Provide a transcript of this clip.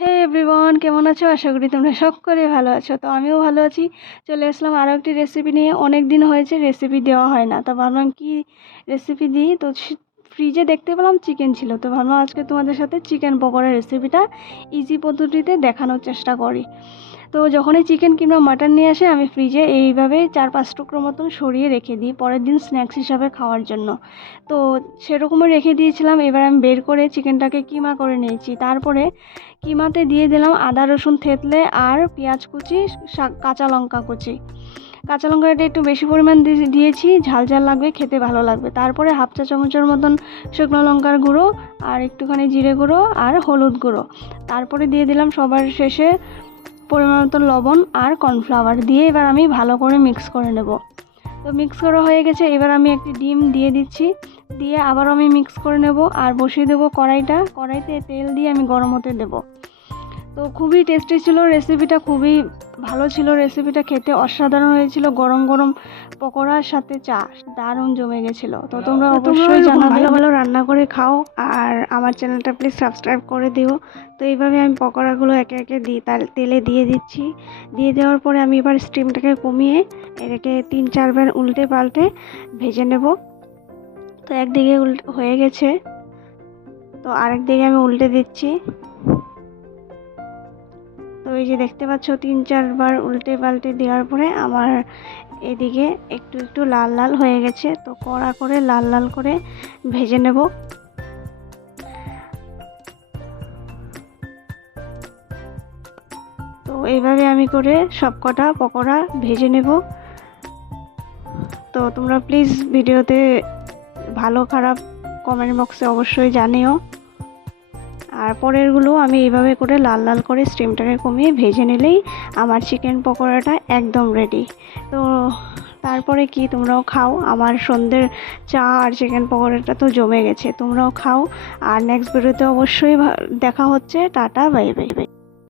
হে everyone, কেমন আছো? আশা করি তোমরা সকলে ভালো আছো। তো আমিও ভালো আছি। চলে আসলাম আরও একটি রেসিপি নিয়ে। অনেক দিন হয়েছে রেসিপি দেওয়া হয় না, তো ভাবলাম কি রেসিপি দিই। তো ফ্রিজে দেখতে পেলাম চিকেন ছিল, তো ভাবলাম আজকে তোমাদের সাথে চিকেন পকোড়া রেসিপিটা ইজি পদ্ধতিতে দেখানোর চেষ্টা করি। তো যখনই চিকেন কিংবা মাটন নিয়ে আসে আমি ফ্রিজে এইভাবে 4-5 টুকরো মতন সরিয়ে রেখে দিই পরের দিন স্ন্যাক্স হিসাবে খাওয়ার জন্য। তো সেরকমই রেখে দিয়েছিলাম। এবার আমি বের করে চিকেনটাকে কিমা করে নিয়েছি। তারপরে কিমাতে দিয়ে দিলাম আদা রসুন থেতলে আর পেঁয়াজ কুচি, কাঁচা লঙ্কা কুচি। কাঁচা লঙ্কাটা একটু বেশি পরিমাণ দিয়েছি, ঝাল ঝাল লাগবে, খেতে ভালো লাগবে। তারপরে হাফ চা চামচের মতন শুকনো লঙ্কার গুঁড়ো আর একটুখানি জিরে গুঁড়ো আর হলুদ গুঁড়ো। তারপরে দিয়ে দিলাম সবার শেষে পরিমাণ মতো লবণ আর কর্নফ্লাওয়ার দিয়ে এবার আমি ভালো করে মিক্স করে নেব। তো মিক্স করা হয়ে গেছে। এবার আমি একটি ডিম দিয়ে দিচ্ছি, দিয়ে আবারও আমি মিক্স করে নেব আর বসিয়ে দেবো কড়াইতে তেল দিয়ে আমি গরম হতে দেবো। তো খুবই টেস্টি ছিল রেসিপিটা, খুবই ভালো ছিল রেসিপিটা, খেতে অসাধারণ হয়েছিল। গরম গরম পকোড়ার সাথে চা দারুণ জমে গেছিলো। তো তোমরা অবশ্যই ভালো ভালো রান্না করে খাও আর আমার চ্যানেলটা প্লিজ সাবস্ক্রাইব করে দিও। তো এইভাবে আমি পকোড়াগুলো একে একে তেলে দিয়ে দিচ্ছি। দিয়ে দেওয়ার পরে আমি এবার স্টিমটাকে কমিয়ে এটাকে 3-4 বার উল্টে পাল্টে ভেজে নেব। তো একদিকে হয়ে গেছে, তো আরেক দিকে আমি উল্টে দিচ্ছি। তো এই যে দেখতে পাচ্ছ 3-4 বার উল্টে পাল্টে দেওয়ার পরে আমার এদিকে একটু একটু লাল লাল হয়ে গেছে। তো কড়া করে লাল লাল করে ভেজে নেব। তো এইভাবে আমি করে সবকটা পকোড়া ভেজে নেব। তো তোমরা প্লিজ ভিডিওতে ভালো খারাপ কমেন্ট বক্সে অবশ্যই জানিও। আর পরেরগুলো আমি এইভাবে করে লাল লাল করে স্টিমটাকে কমিয়ে ভেজে নিলেই আমার চিকেন পকোড়াটা একদম রেডি। তো তারপরে কি, তোমরাও খাও। আমার সন্ধ্যের চা আর চিকেন পকোড়াটা তো জমে গেছে, তোমরাও খাও। আর নেক্সট ভিডিওতে অবশ্যই দেখা হচ্ছে। Tata, bye bye.